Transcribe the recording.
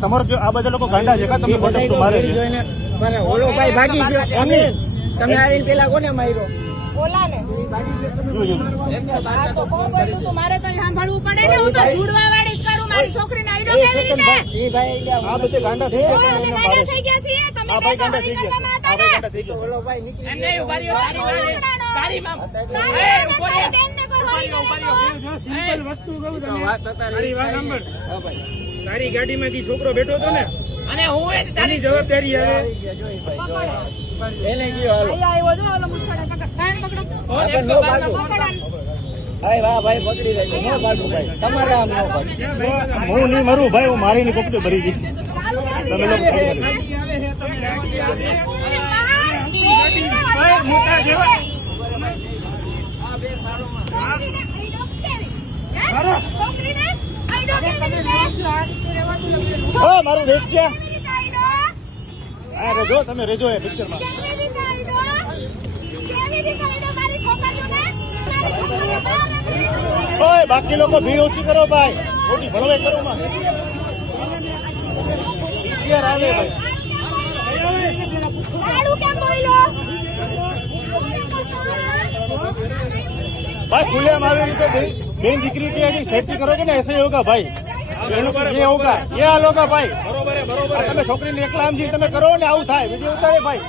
તમારો જો આ બધા લોકો ગાંડા છે કા તમને કોન્ટેક્ટ મારે છે મને ઓલો ભાઈ ભાગી ગયો તમે આવીને પેલા કોને માર્યો ઓલાને આ તો કોણ બોલ્યું તું મારે તો સાંભળવું પડે ને હું તો જુડવા વાળી કરું મારી છોકરીને આઈડો કેવી રીતે ઈ ભાઈ આ બધે ગાંડા થઈ ગયા અમે ગાંડા થઈ ગયા છીએ તમે આ ભાઈ ગાંડા થઈ ગયા આ ભાઈ ગાંડા થઈ ગયા ઓલો ભાઈ નીકળી એમ નહીં ઉભા રહ્યો તારી માં એ ઉભો રહ્યો સિમ્પલ વસ્તુ કહું તને વાત હતા તારી વાત સાંભળ હા ભાઈ તારી ગાડીમાંથી છોકરો બેઠો હતો ને અને હું એ તારી જવાબદારી આવે એને ગયો હાલો આવ્યો જો ઓલો મુસ્કાડે પકડ પકડો આપણે નો ભાગો ભાઈ વાહ ભાઈ પકડી ગઈ નો ભાગો ભાઈ તમારે આમ નો ભાગો હું નહીં મરું ભાઈ હું મારીને પકડ્યો ભરી જઈશ તમે લોકો મોટા જેવા મારું દેશ ક્યાં હા રેજો તમે રેજો એ પિક્ચર માં ઓય બાકી લોકો ભીડ ઓછી કરો ભાઈ મોટી ભણવાઈ કરો માં પિક્ચર આવે ભાઈ भाई खुले हम આવી રીતે બેન દીકરી की अभी सेफ्टी करोगे ना ऐसे ही होगा भाई ये होगा ये हाल होगा भाई बरोबर તમે છોકરીને એકલા સમજી તમે કરો ને આવું થાય વિડીયો ઉતારે ભાઈ